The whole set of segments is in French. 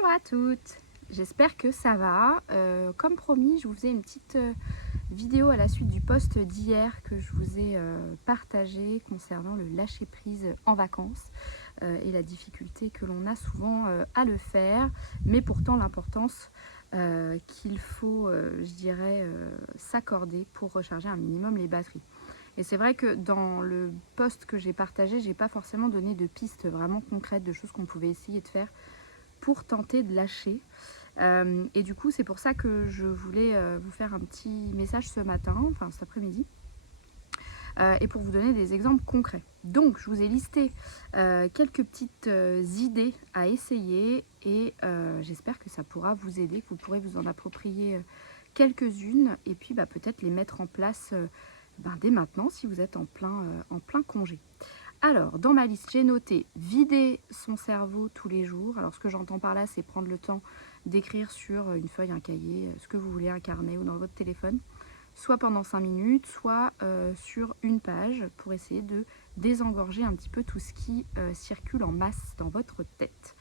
Bonjour à toutes, j'espère que ça va. Comme promis, je vous faisais une petite vidéo à la suite du post d'hier que je vous ai partagé concernant le lâcher-prise en vacances et la difficulté que l'on a souvent à le faire, mais pourtant l'importance qu'il faut, je dirais, s'accorder pour recharger un minimum les batteries. Et c'est vrai que dans le post que j'ai partagé, j'ai pas forcément donné de pistes vraiment concrètes de choses qu'on pouvait essayer de faire pour tenter de lâcher. Et du coup, c'est pour ça que je voulais vous faire un petit message ce matin, enfin cet après-midi, et pour vous donner des exemples concrets. Donc, je vous ai listé quelques petites idées à essayer et j'espère que ça pourra vous aider, que vous pourrez vous en approprier quelques-unes et puis peut-être les mettre en place dès maintenant si vous êtes en plein congé. Alors, dans ma liste, j'ai noté vider son cerveau tous les jours. Alors, ce que j'entends par là, c'est prendre le temps d'écrire sur une feuille, un cahier, ce que vous voulez, un carnet ou dans votre téléphone, soit pendant 5 minutes, soit sur une page pour essayer de désengorger un petit peu tout ce qui circule en masse dans votre tête.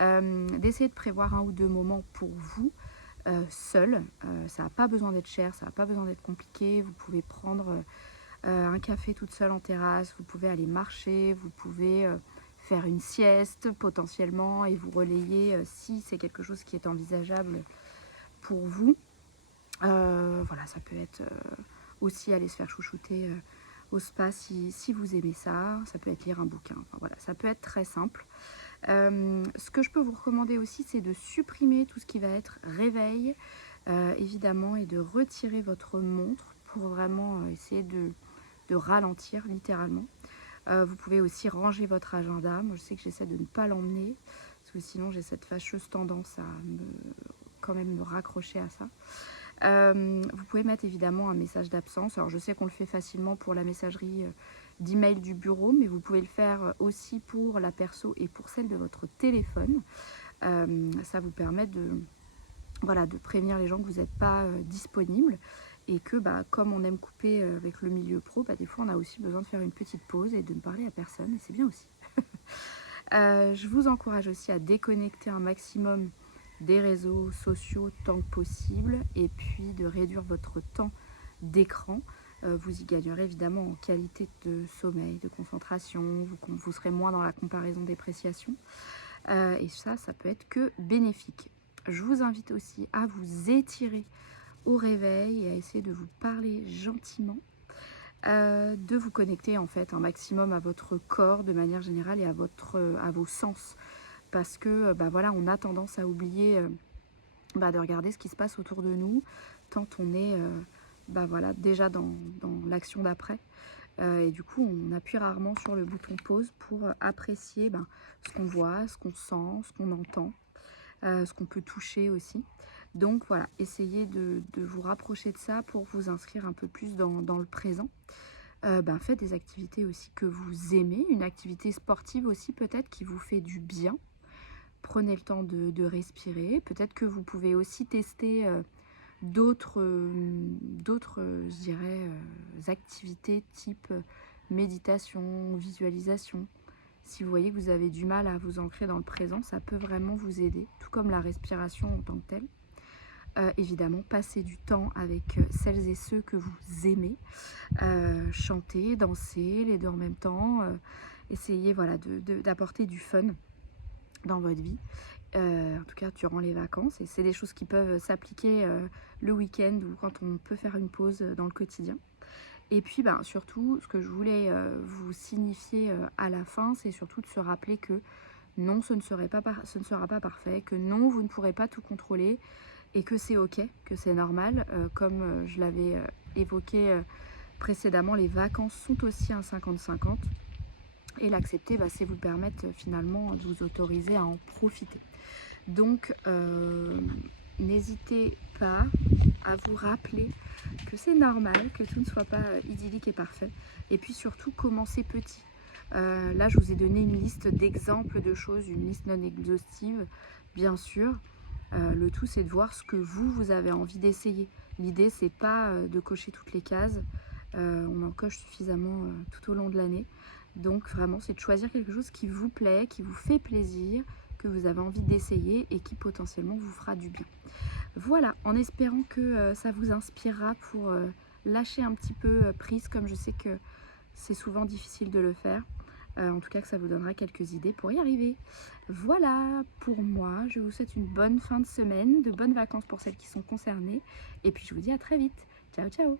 D'essayer de prévoir 1 ou 2 moments pour vous, seul. Ça n'a pas besoin d'être cher, ça n'a pas besoin d'être compliqué. Vous pouvez prendre un café toute seule en terrasse, vous pouvez aller marcher, vous pouvez faire une sieste potentiellement et vous relayer si c'est quelque chose qui est envisageable pour vous. Voilà, ça peut être aussi aller se faire chouchouter au spa si vous aimez ça. Ça peut être lire un bouquin. Enfin, voilà, ça peut être très simple. Ce que je peux vous recommander aussi, c'est de supprimer tout ce qui va être réveil, évidemment, et de retirer votre montre pour vraiment essayer de ralentir littéralement. Vous pouvez aussi ranger votre agenda. Moi, je sais que j'essaie de ne pas l'emmener parce que sinon j'ai cette fâcheuse tendance à quand même me raccrocher à ça. Vous pouvez mettre évidemment un message d'absence. Alors je sais qu'on le fait facilement pour la messagerie d'email du bureau, mais vous pouvez le faire aussi pour la perso et pour celle de votre téléphone. Ça vous permet de prévenir les gens que vous n'êtes pas disponible et que comme on aime couper avec le milieu pro, des fois on a aussi besoin de faire une petite pause et de ne parler à personne et c'est bien aussi. Je vous encourage aussi à déconnecter un maximum des réseaux sociaux tant que possible et puis de réduire votre temps d'écran. Vous y gagnerez évidemment en qualité de sommeil, de concentration, vous serez moins dans la comparaison dépréciation et ça peut être que bénéfique. Je vous invite aussi à vous étirer au réveil et à essayer de vous parler gentiment, de vous connecter en fait un maximum à votre corps de manière générale et à vos sens parce que voilà, on a tendance à oublier de regarder ce qui se passe autour de nous tant on est voilà, déjà dans l'action d'après. Et du coup, on appuie rarement sur le bouton pause pour apprécier ce qu'on voit, ce qu'on sent, ce qu'on entend, ce qu'on peut toucher aussi. Donc voilà, essayez de vous rapprocher de ça pour vous inscrire un peu plus dans le présent. Faites des activités aussi que vous aimez, une activité sportive aussi peut-être qui vous fait du bien. Prenez le temps de respirer. Peut-être que vous pouvez aussi tester d'autres, je dirais, activités type méditation, visualisation. Si vous voyez que vous avez du mal à vous ancrer dans le présent, ça peut vraiment vous aider, tout comme la respiration en tant que telle. Évidemment, passer du temps avec celles et ceux que vous aimez, chanter, danser, les deux en même temps, essayez voilà, d'apporter du fun dans votre vie, en tout cas durant les vacances. Et c'est des choses qui peuvent s'appliquer le week-end ou quand on peut faire une pause dans le quotidien. Et puis surtout, ce que je voulais vous signifier à la fin, c'est surtout de se rappeler que non, ce ne sera pas parfait, que non, vous ne pourrez pas tout contrôler et que c'est ok, que c'est normal. Comme je l'avais évoqué précédemment, les vacances sont aussi un 50-50. Et l'accepter, c'est vous permettre finalement de vous autoriser à en profiter. Donc, n'hésitez pas à vous rappeler que c'est normal, que tout ne soit pas idyllique et parfait. Et puis surtout, commencez petit. Là, je vous ai donné une liste d'exemples de choses, une liste non exhaustive, bien sûr. Le tout, c'est de voir ce que vous avez envie d'essayer. L'idée, c'est pas de cocher toutes les cases. On en coche suffisamment tout au long de l'année. Donc vraiment, c'est de choisir quelque chose qui vous plaît, qui vous fait plaisir, que que vous avez envie d'essayer et qui potentiellement vous fera du bien. Voilà, en espérant que ça vous inspirera pour lâcher un petit peu prise, comme je sais que c'est souvent difficile de le faire. En tout cas que ça vous donnera quelques idées pour y arriver. Voilà pour moi, je vous souhaite une bonne fin de semaine, de bonnes vacances pour celles qui sont concernées et puis je vous dis à très vite. Ciao ciao.